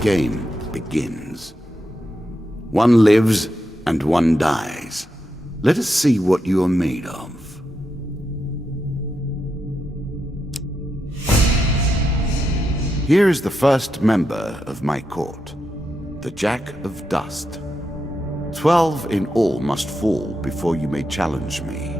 game begins. One lives and one dies. Let us see what you are made of. Here is the first member of my court, the Jack of Dust. 12 in all must fall before you may challenge me.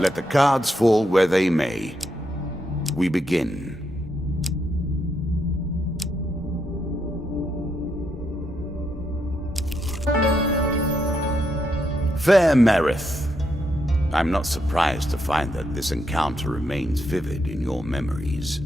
Let the cards fall where they may. We begin. Fair Merith, I'm not surprised to find that this encounter remains vivid in your memories.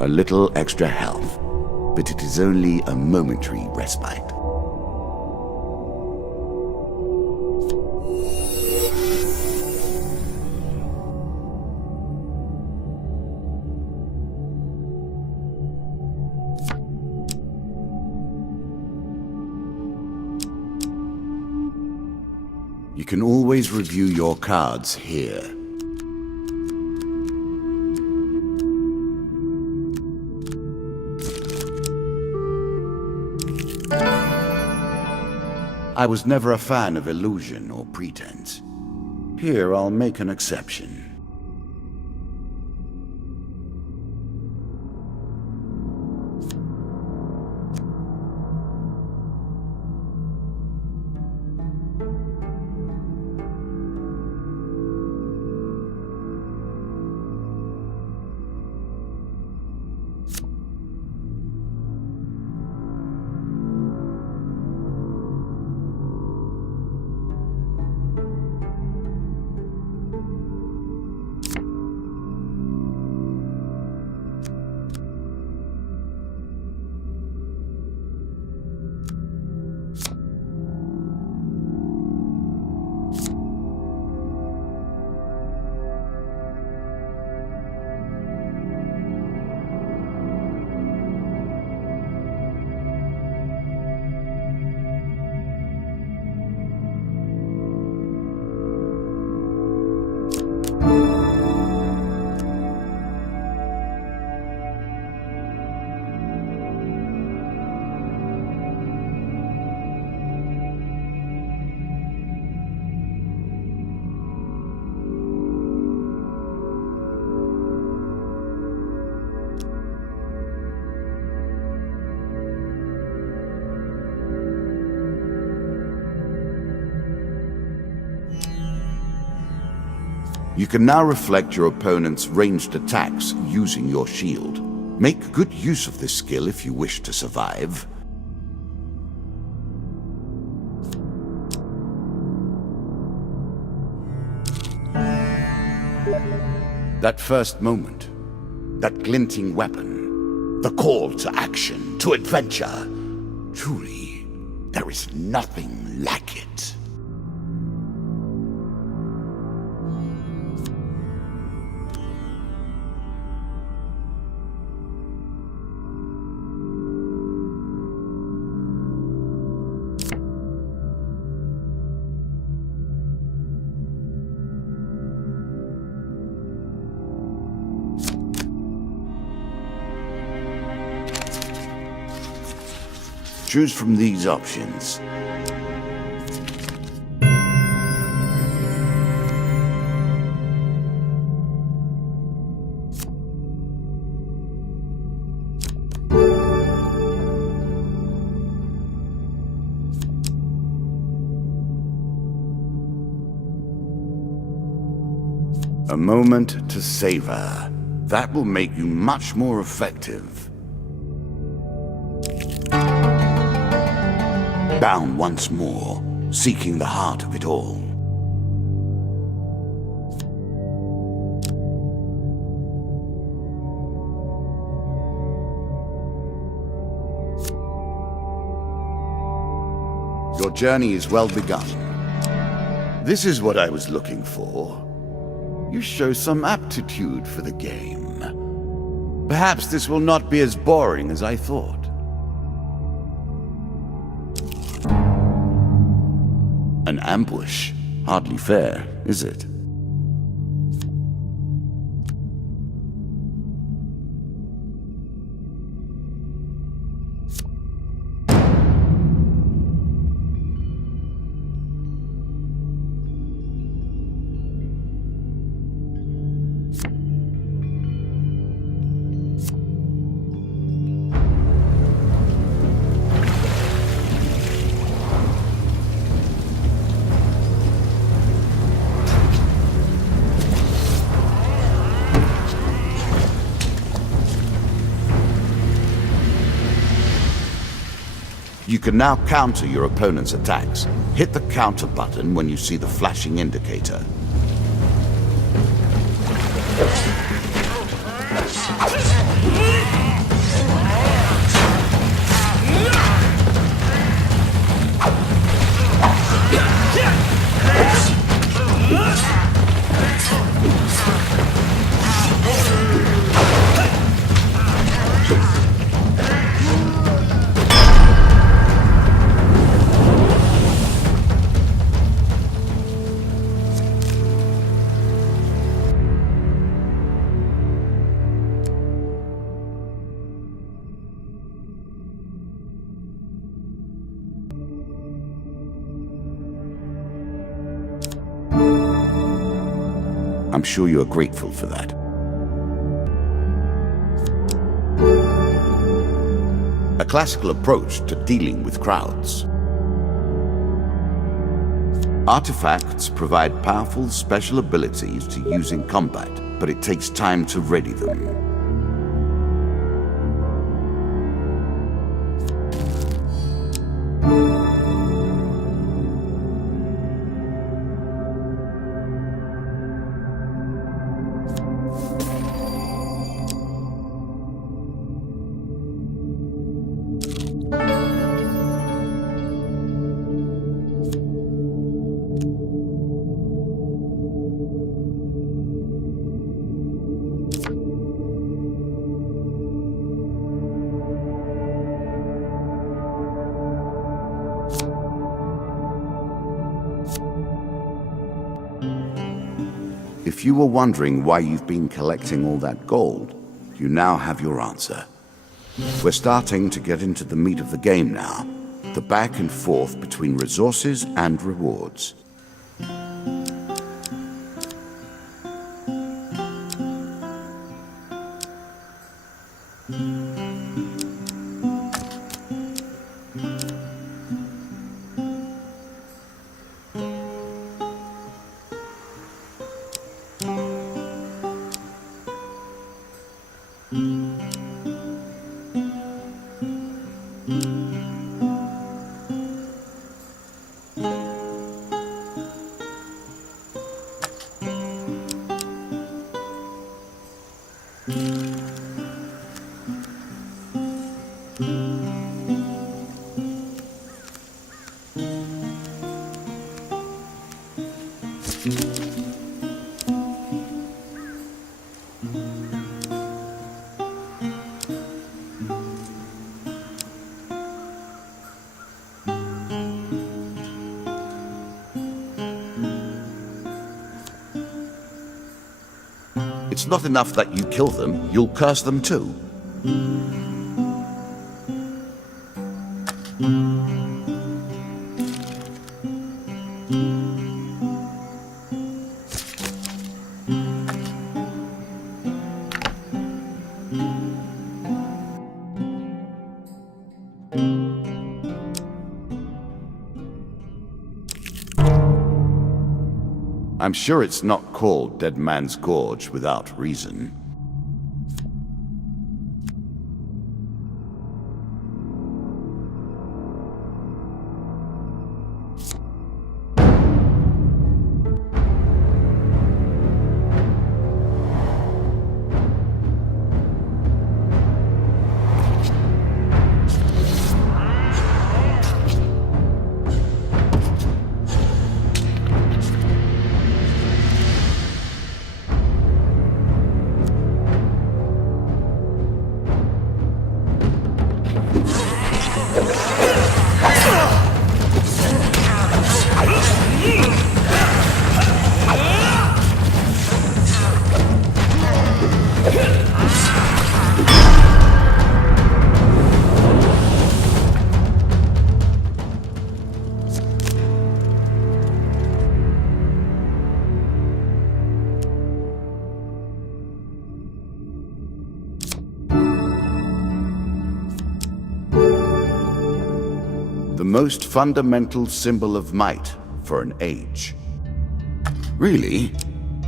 A little extra health, but it is only a momentary respite. You can always review your cards here. I was never a fan of illusion or pretense. Here, I'll make an exception. You can now reflect your opponent's ranged attacks using your shield. Make good use of this skill if you wish to survive. That first moment, that glinting weapon, the call to action, to adventure. Truly, there is nothing like it. Choose from these options. A moment to savor. That will make you much more effective. Bound once more, seeking the heart of it all. Your journey is well begun. This is what I was looking for. You show some aptitude for the game. Perhaps this will not be as boring as I thought. An ambush? Hardly fair, is it? You can now counter your opponent's attacks. Hit the counter button when you see the flashing indicator. I'm sure you are grateful for that. A classical approach to dealing with crowds. Artifacts provide powerful special abilities to use in combat, but it takes time to ready them. If you were wondering why you've been collecting all that gold, you now have your answer. We're starting to get into the meat of the game now, the back and forth between resources and rewards. It's not enough that you kill them, you'll curse them too. I'm sure it's not called Dead Man's Gorge without reason. The most fundamental symbol of might for an age. Really?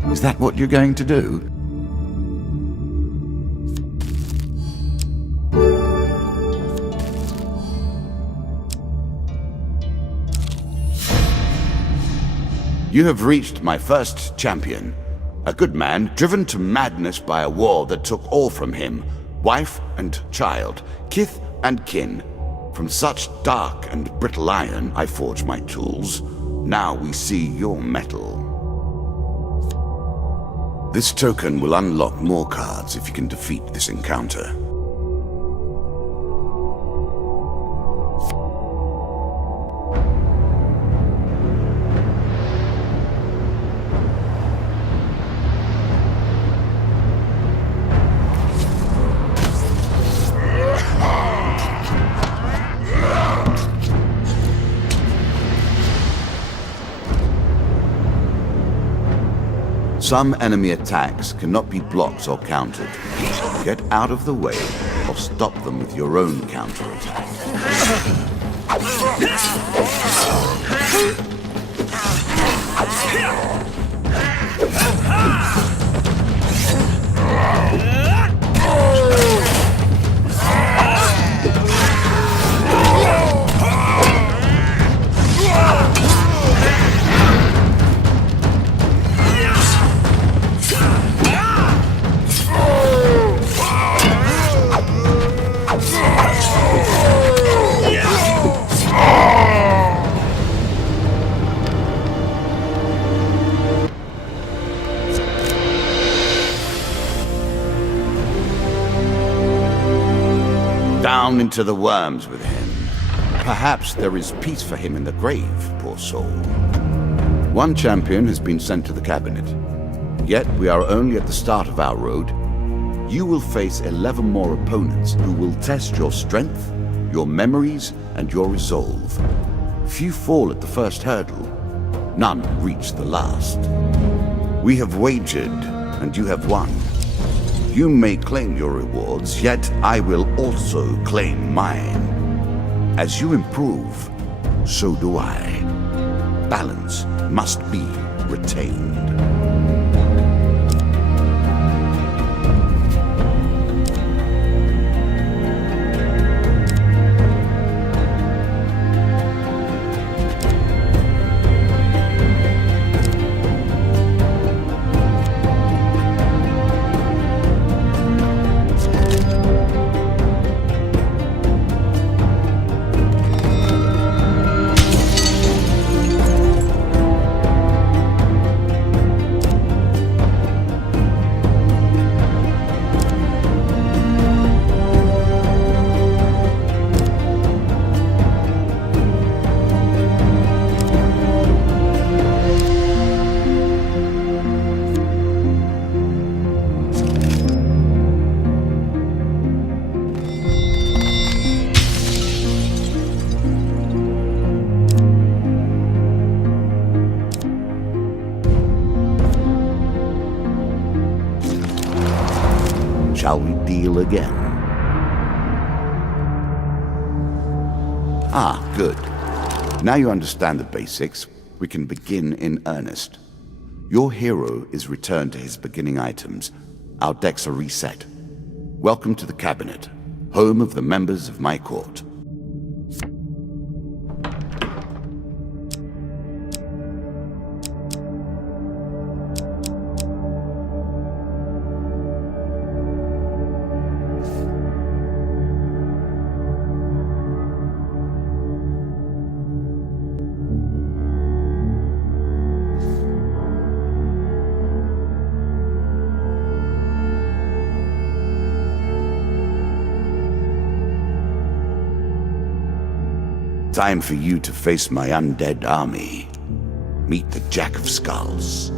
Is that what you're going to do? You have reached my first champion. A good man, driven to madness by a war that took all from him. Wife and child, kith and kin. From such dark and brittle iron I forge my tools. Now we see your metal. This token will unlock more cards if you can defeat this encounter. Some enemy attacks cannot be blocked or countered. Get out of the way or stop them with your own counterattack. Down into the worms with him. Perhaps there is peace for him in the grave, poor soul. One champion has been sent to the cabinet. Yet we are only at the start of our road. You will face 11 more opponents who will test your strength, your memories, and your resolve. Few fall at the first hurdle. None reach the last. We have wagered, and you have won. You may claim your rewards, yet I will also claim mine. As you improve, so do I. Balance must be retained. Shall we deal again? Ah, good. Now you understand the basics, we can begin in earnest. Your hero is returned to his beginning items. Our decks are reset. Welcome to the cabinet, home of the members of my court. Time for you to face my undead army. Meet the Jack of Skulls.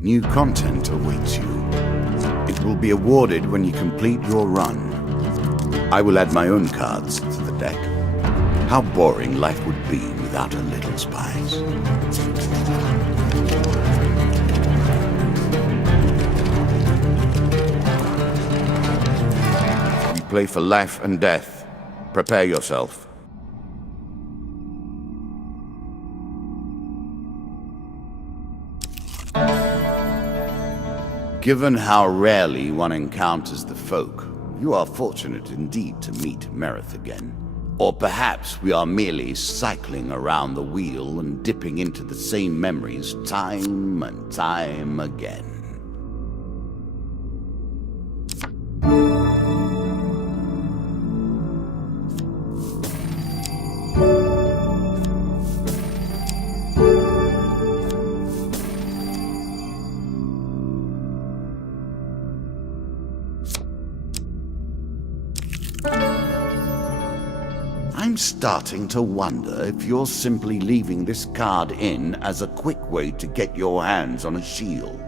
New content awaits you. It will be awarded when you complete your run. I will add my own cards to the deck. How boring life would be without a little spice. We play for life and death. Prepare yourself. Given how rarely one encounters the folk, you are fortunate indeed to meet Merith again. Or perhaps we are merely cycling around the wheel and dipping into the same memories time and time again. I'm starting to wonder if you're simply leaving this card in as a quick way to get your hands on a shield.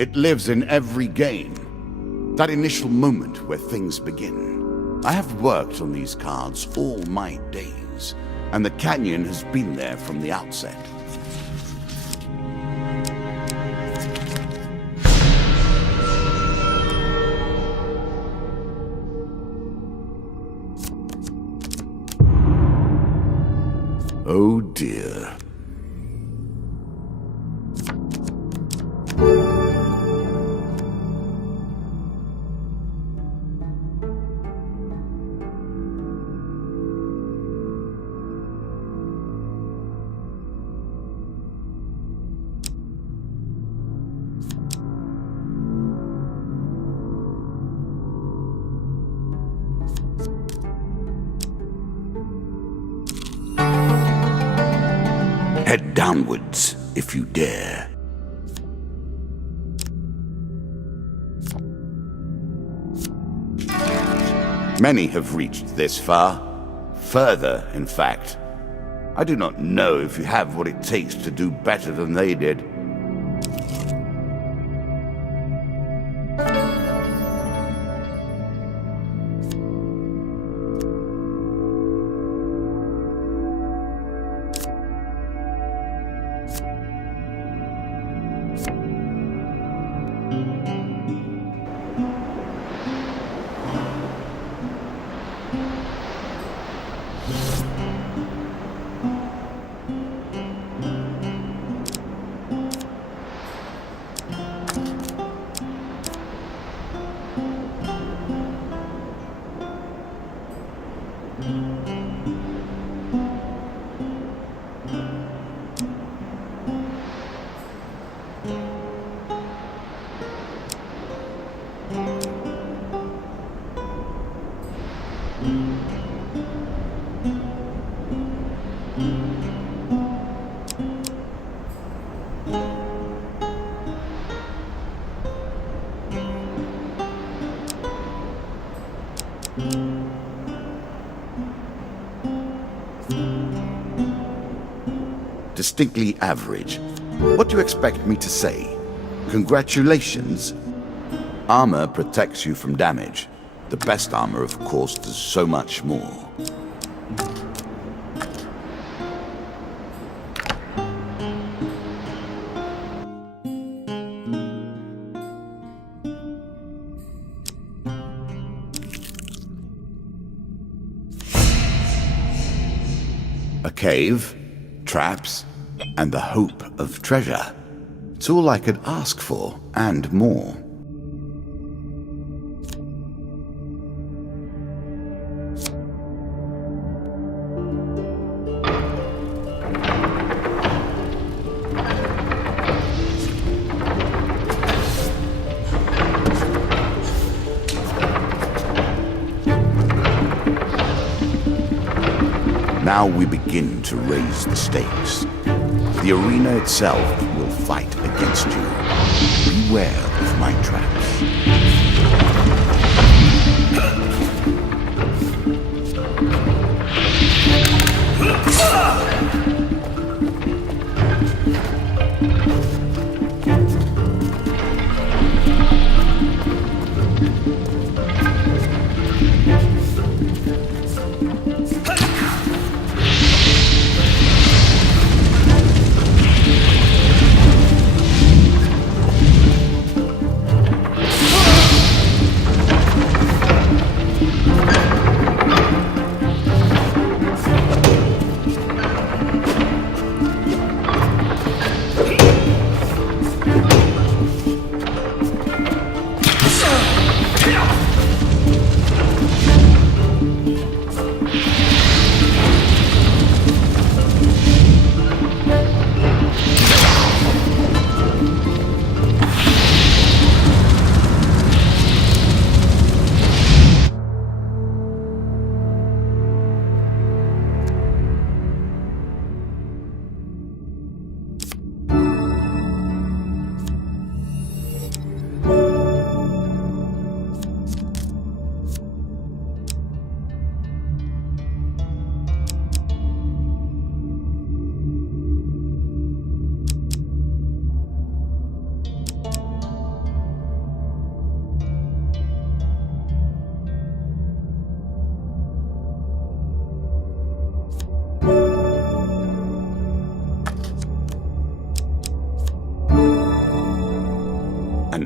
It lives in every game. That initial moment where things begin. I have worked on these cards all my days. and the canyon has been there from the outset. Oh dear. Head downwards, if you dare. Many have reached this far. Further, in fact. I do not know if you have what it takes to do better than they did. Distinctly average. What do you expect me to say? Congratulations? Armor protects you from damage. The best armor, of course, does so much more. A cave, traps, and the hope of treasure. It's all I could ask for, and more. Now we begin to raise the stakes. The arena itself will fight against you. Beware of my traps.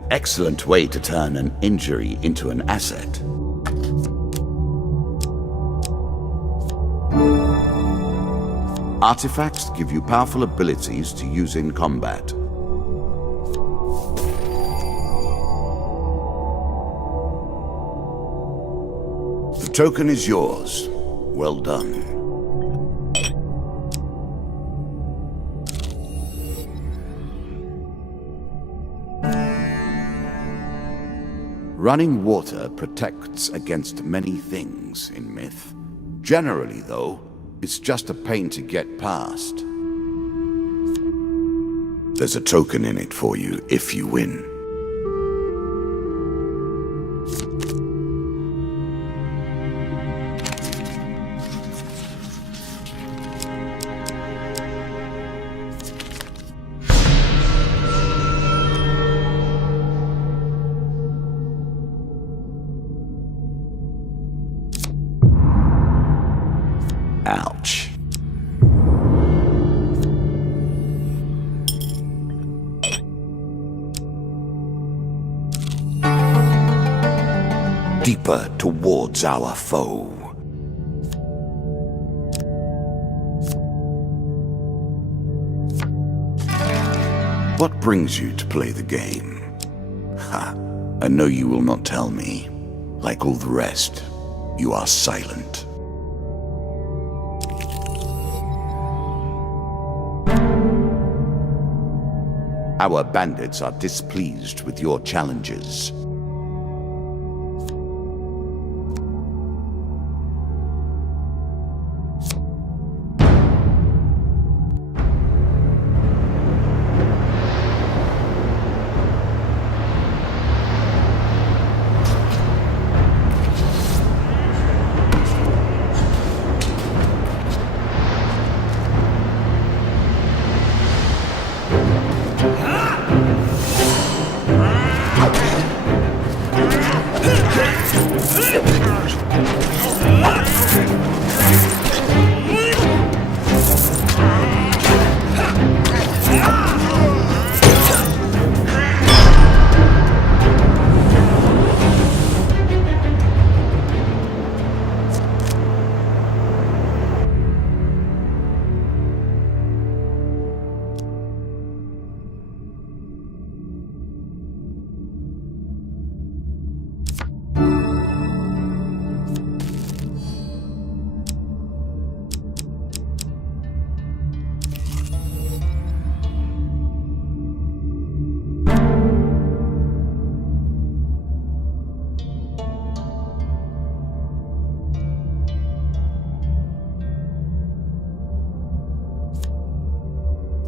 An excellent way to turn an injury into an asset. Artifacts give you powerful abilities to use in combat. The token is yours. Well done. Running water protects against many things in Myth. Generally, though, it's just a pain to get past. There's a token in it for you if you win. Ouch. Deeper towards our foe. What brings you to play the game? Ha! I know you will not tell me. Like all the rest, you are silent. Our bandits are displeased with your challenges.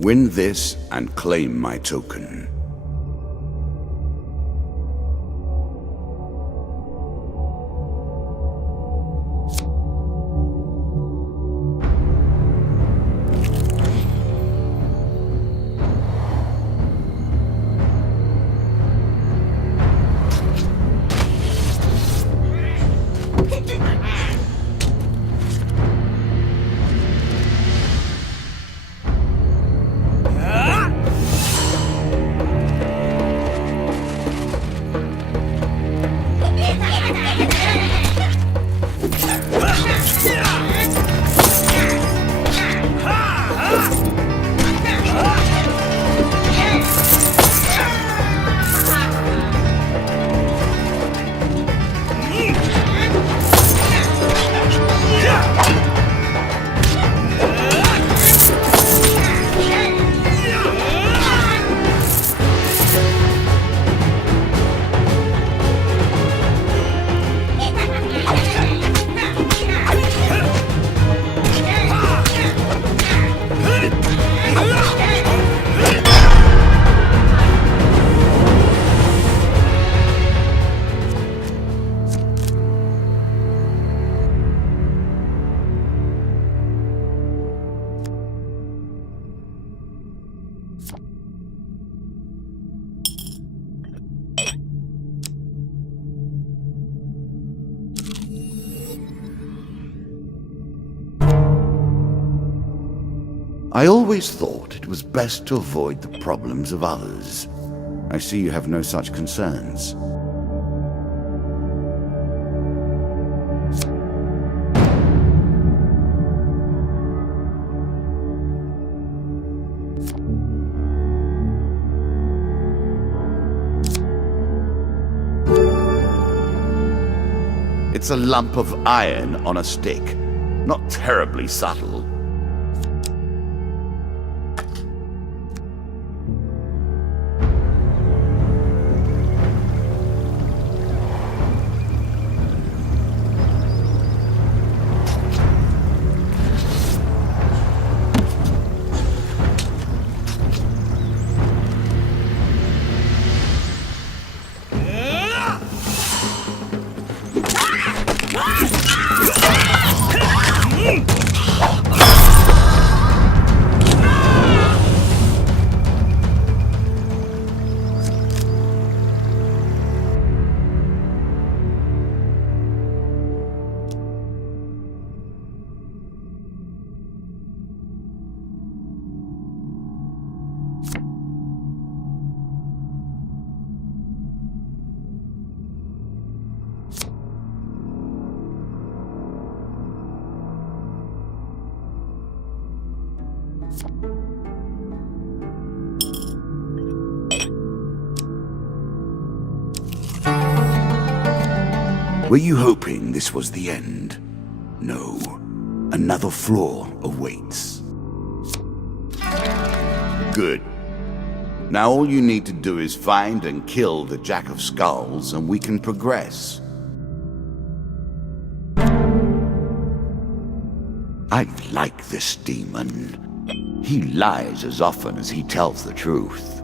Win this and claim my token. I always thought it was best to avoid the problems of others. I see you have no such concerns. It's a lump of iron on a stick. Not terribly subtle. Were you hoping this was the end? No. Another floor awaits. Good. Now all you need to do is find and kill the Jack of Skulls, and we can progress. I like this demon. He lies as often as he tells the truth.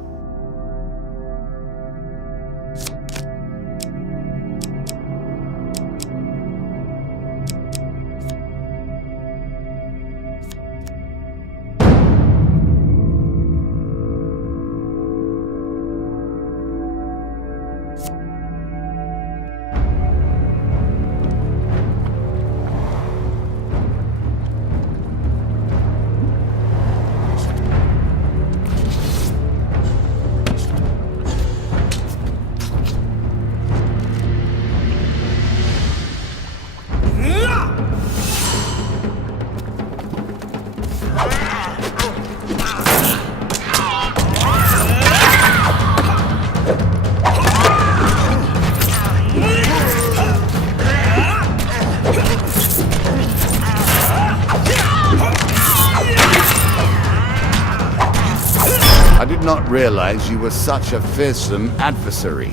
I did not realize you were such a fearsome adversary.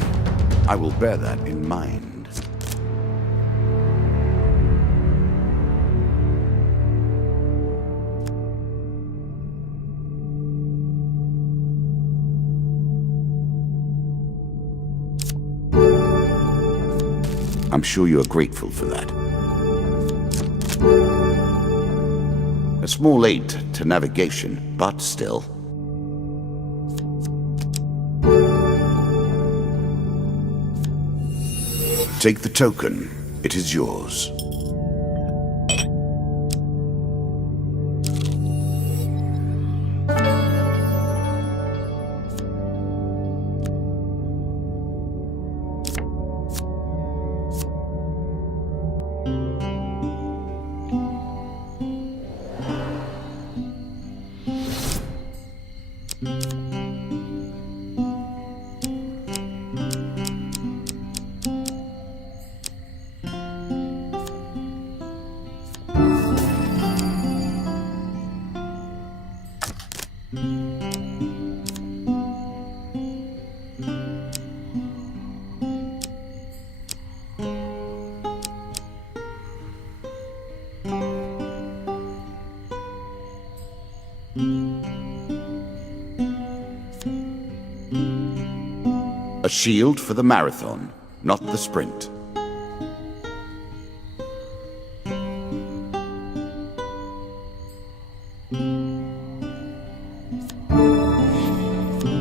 I will bear that in mind. I'm sure you are grateful for that. A small aid to navigation, but still. Take the token. It is yours. A shield for the marathon, not the sprint.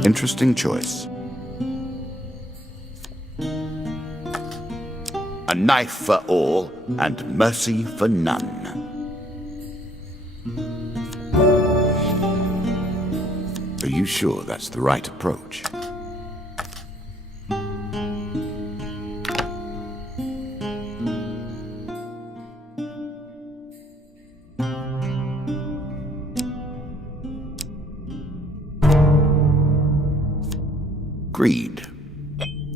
Interesting choice. A knife for all, and mercy for none. Are you sure that's the right approach? Greed.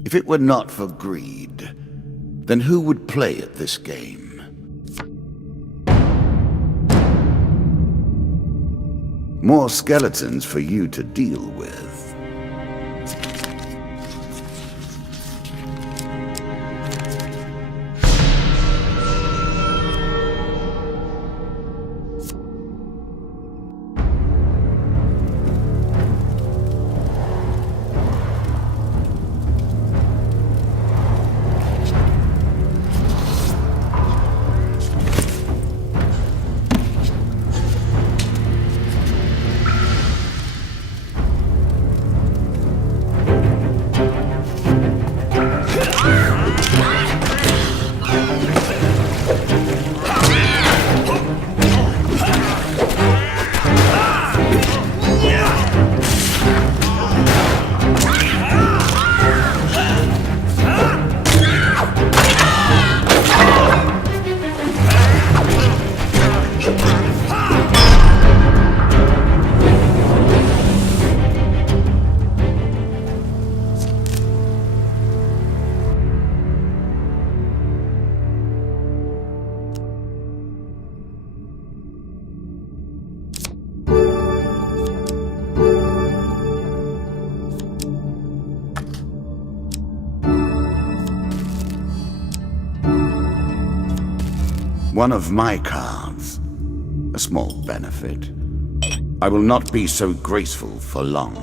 If it were not for greed, then who would play at this game? More skeletons for you to deal with. One of my cards. A small benefit. I will not be so graceful for long.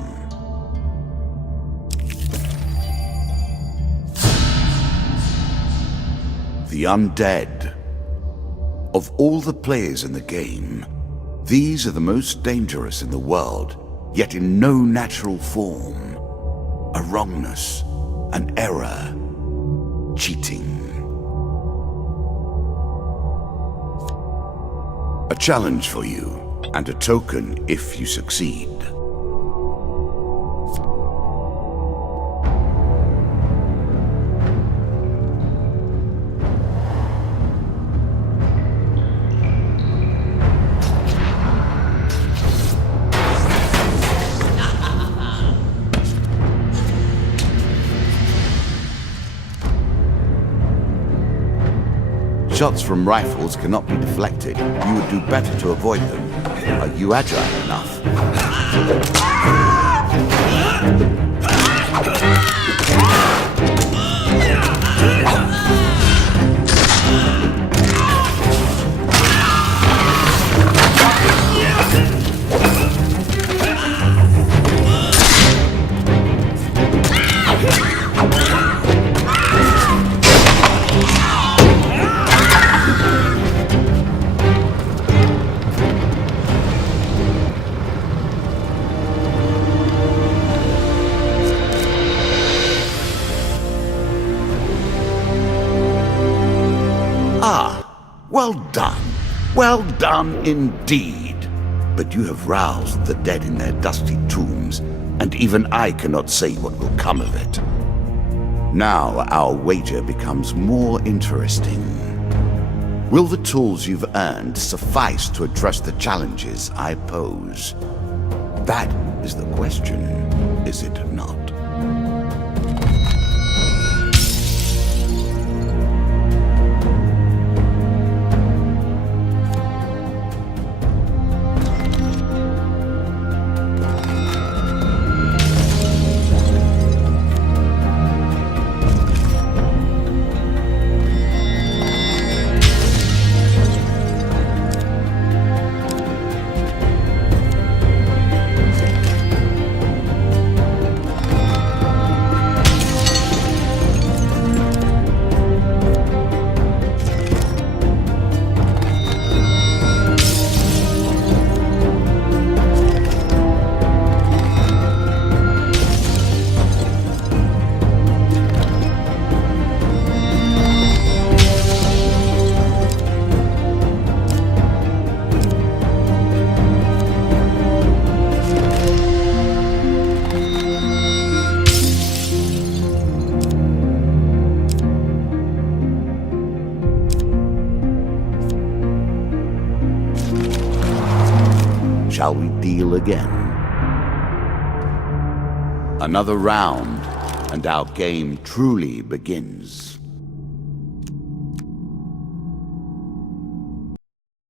The undead. Of all the players in the game, these are the most dangerous in the world, yet in no natural form. A wrongness, an error, cheating. A challenge for you, and a token if you succeed. Shots from rifles cannot be deflected. You would do better to avoid them. Are you agile enough? Well done. Well done indeed. But you have roused the dead in their dusty tombs, and even I cannot say what will come of it. Now our wager becomes more interesting. Will the tools you've earned suffice to address the challenges I pose? That is the question, is it not? Shall we deal again? Another round, and our game truly begins.